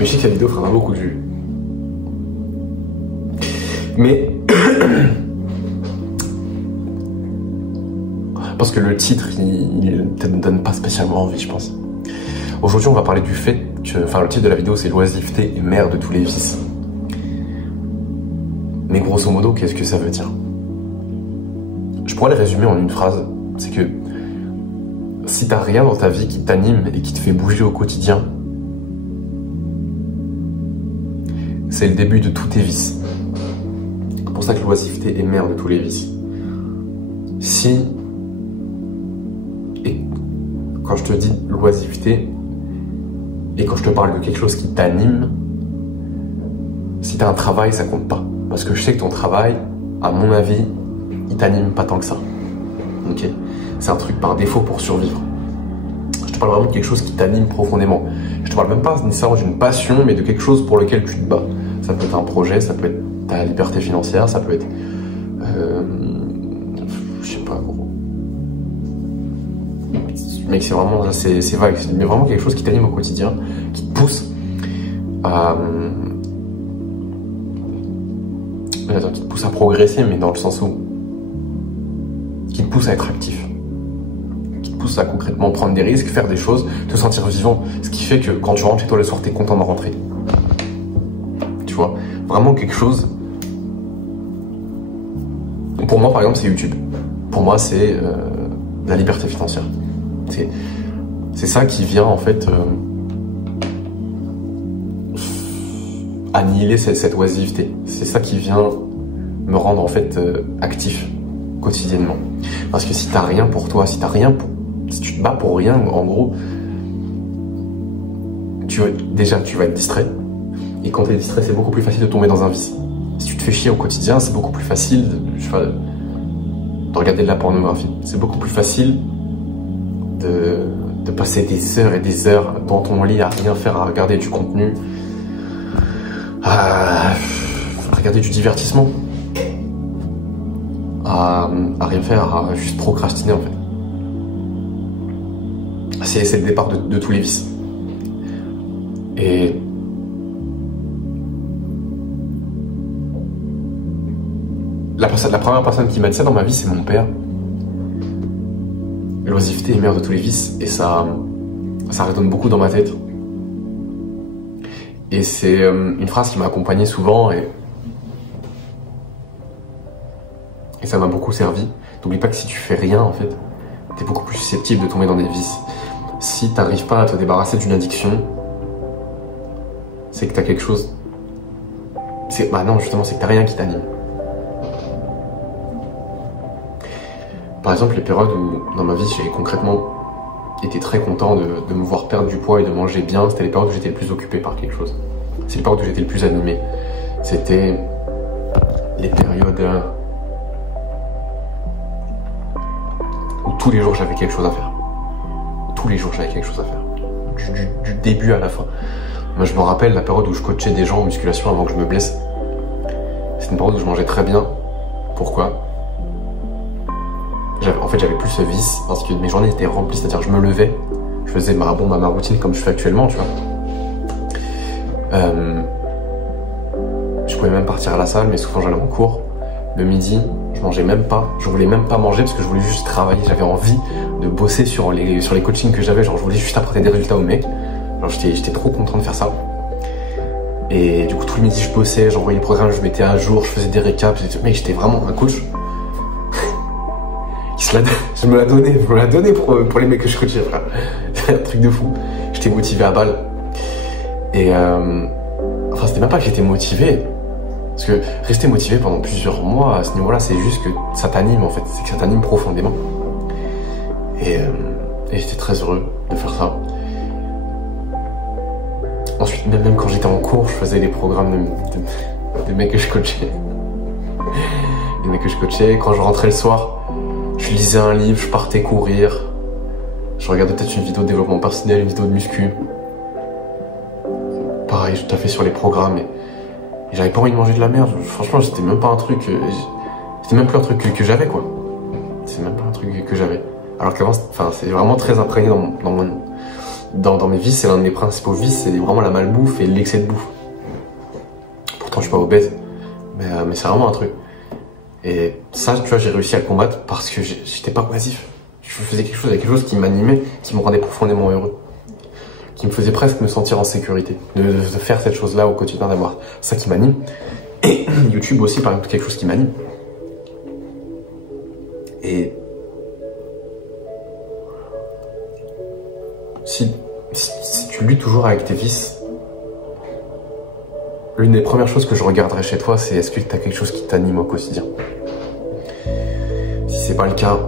Mais je sais que la vidéo fera pas beaucoup de vues. Mais parce que le titre, il te donne pas spécialement envie, je pense. Aujourd'hui, on va parler du fait que, enfin, le titre de la vidéo, c'est l'oisiveté est mère de tous les vices. Mais grosso modo, qu'est-ce que ça veut dire? Je pourrais le résumer en une phrase, c'est que si t'as rien dans ta vie qui t'anime et qui te fait bouger au quotidien, c'est le début de tous tes vices. C'est pour ça que l'oisiveté est mère de tous les vices. Si, et quand je te dis l'oisiveté, et quand je te parle de quelque chose qui t'anime, si t'as un travail, ça compte pas. Parce que je sais que ton travail, à mon avis, il t'anime pas tant que ça. Ok? C'est un truc par défaut pour survivre. Je te parle vraiment de quelque chose qui t'anime profondément. Je te parle même pas nécessairement d'une passion, mais de quelque chose pour lequel tu te bats. Ça peut être un projet, ça peut être ta liberté financière, ça peut être... je sais pas, gros. Mec, c'est vraiment... C'est vague. Mais vraiment quelque chose qui t'anime au quotidien, qui te pousse à... qui te pousse à progresser, mais dans le sens où... qui te pousse à être actif. Qui te pousse à concrètement prendre des risques, faire des choses, te sentir vivant. Ce qui fait que quand tu rentres chez toi le soir, t'es content de rentrer. Tu vois, vraiment quelque chose. Pour moi, par exemple, c'est YouTube. Pour moi, c'est la liberté financière. C'est ça qui vient, en fait, annihiler cette oisiveté. C'est ça qui vient me rendre, en fait, actif quotidiennement. Parce que si t'as rien pour toi, si tu te bats pour rien, en gros, déjà, tu vas être distrait. Et quand tu es distrait, c'est beaucoup plus facile de tomber dans un vice. Si tu te fais chier au quotidien, c'est beaucoup plus facile de regarder de la pornographie. C'est beaucoup plus facile de passer des heures et des heures dans ton lit à rien faire, à regarder du contenu, à regarder du divertissement, à rien faire, à juste procrastiner en fait. C'est le départ de tous les vices. Et la première personne qui m'a dit ça dans ma vie, c'est mon père. L'oisiveté est mère de tous les vices, et ça résonne beaucoup dans ma tête. Et c'est une phrase qui m'a accompagné souvent, et ça m'a beaucoup servi. N'oublie pas que si tu fais rien, en fait, t'es beaucoup plus susceptible de tomber dans des vices. Si t'arrives pas à te débarrasser d'une addiction, c'est que t'as quelque chose... Bah non, justement, c'est que t'as rien qui t'anime. Par exemple, les périodes où, dans ma vie, j'ai concrètement été très content de me voir perdre du poids et de manger bien, c'était les périodes où j'étais le plus occupé par quelque chose. C'est les périodes où j'étais le plus animé. C'était les périodes où tous les jours j'avais quelque chose à faire. Tous les jours j'avais quelque chose à faire. Du début à la fin. Moi je me rappelle la période où je coachais des gens en musculation avant que je me blesse. C'était une période où je mangeais très bien. Pourquoi ? En fait, j'avais plus ce vice parce que mes journées étaient remplies, c'est-à-dire je me levais, je faisais ma routine comme je fais actuellement, tu vois. Je pouvais même partir à la salle, mais souvent j'allais en cours. Le midi, je mangeais même pas, je voulais même pas manger parce que je voulais juste travailler. J'avais envie de bosser sur les coachings que j'avais, genre je voulais juste apporter des résultats aux mecs. Genre j'étais trop content de faire ça. Et du coup, tout le midi, je bossais, j'envoyais les programmes, je mettais à jour, je faisais des récaps. Mec, j'étais vraiment un coach. Je me la donnais pour les mecs que je coachais, frère. C'est un truc de fou. J'étais motivé à balle. Et enfin, c'était même pas que j'étais motivé. Parce que rester motivé pendant plusieurs mois à ce niveau-là, c'est juste que ça t'anime en fait. C'est que ça t'anime profondément. Et j'étais très heureux de faire ça. Ensuite, même quand j'étais en cours, je faisais les programmes des mecs que je coachais. Les mecs que je coachais. Quand je rentrais le soir, je lisais un livre, je partais courir. Je regardais peut-être une vidéo de développement personnel, une vidéo de muscu. Pareil, je taffais sur les programmes et j'avais pas envie de manger de la merde. Franchement, c'était même pas un truc... C'était même plus un truc que j'avais, quoi. C'est même pas un truc que j'avais. Alors qu'avant, enfin, c'est vraiment très imprégné dans mes vices, c'est l'un de mes principaux vices, c'est vraiment la malbouffe et l'excès de bouffe. Pourtant, je suis pas obèse, mais c'est vraiment un truc. Et ça, tu vois, j'ai réussi à le combattre parce que j'étais pas oisif. Je faisais quelque chose qui m'animait, qui me rendait profondément heureux, qui me faisait presque me sentir en sécurité, de faire cette chose-là au quotidien, d'avoir ça qui m'anime. Et YouTube aussi, par exemple, quelque chose qui m'anime. Et si tu luttes toujours avec tes vices, l'une des premières choses que je regarderai chez toi, c'est est-ce que tu as quelque chose qui t'anime au quotidien. Si c'est pas le cas,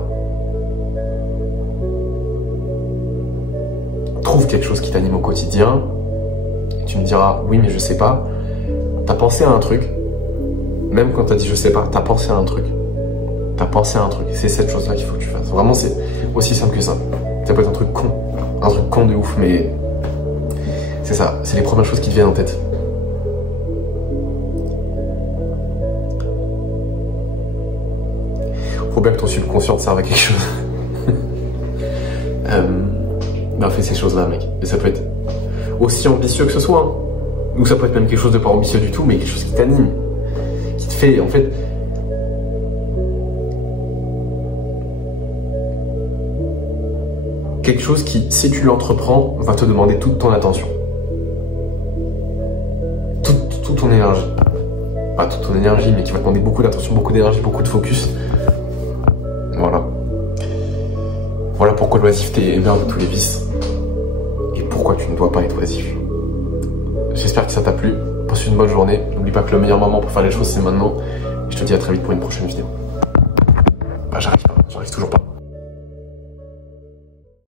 trouve quelque chose qui t'anime au quotidien et tu me diras oui mais je sais pas. T'as pensé à un truc, même quand t'as dit je sais pas, t'as pensé à un truc. T'as pensé à un truc. C'est cette chose-là qu'il faut que tu fasses. Vraiment, c'est aussi simple que ça. Ça peut être un truc con de ouf, mais c'est ça. C'est les premières choses qui te viennent en tête. Faut bien que ton subconscient te serve à quelque chose. Ben fais ces choses-là, mec. Et ça peut être aussi ambitieux que ce soit. Hein. Ou ça peut être même quelque chose de pas ambitieux du tout, mais quelque chose qui t'anime. Qui te fait, en fait... quelque chose qui, si tu l'entreprends, va te demander toute ton attention. Toute ton énergie. Pas toute ton énergie, mais qui va te demander beaucoup d'attention, beaucoup d'énergie, beaucoup de focus. Voilà. Voilà pourquoi l'oisiveté est mère de tous les vices. Et pourquoi tu ne dois pas être oisif. J'espère que ça t'a plu. Passe une bonne journée. N'oublie pas que le meilleur moment pour faire les choses, c'est maintenant. Et je te dis à très vite pour une prochaine vidéo. Bah, j'arrive toujours pas.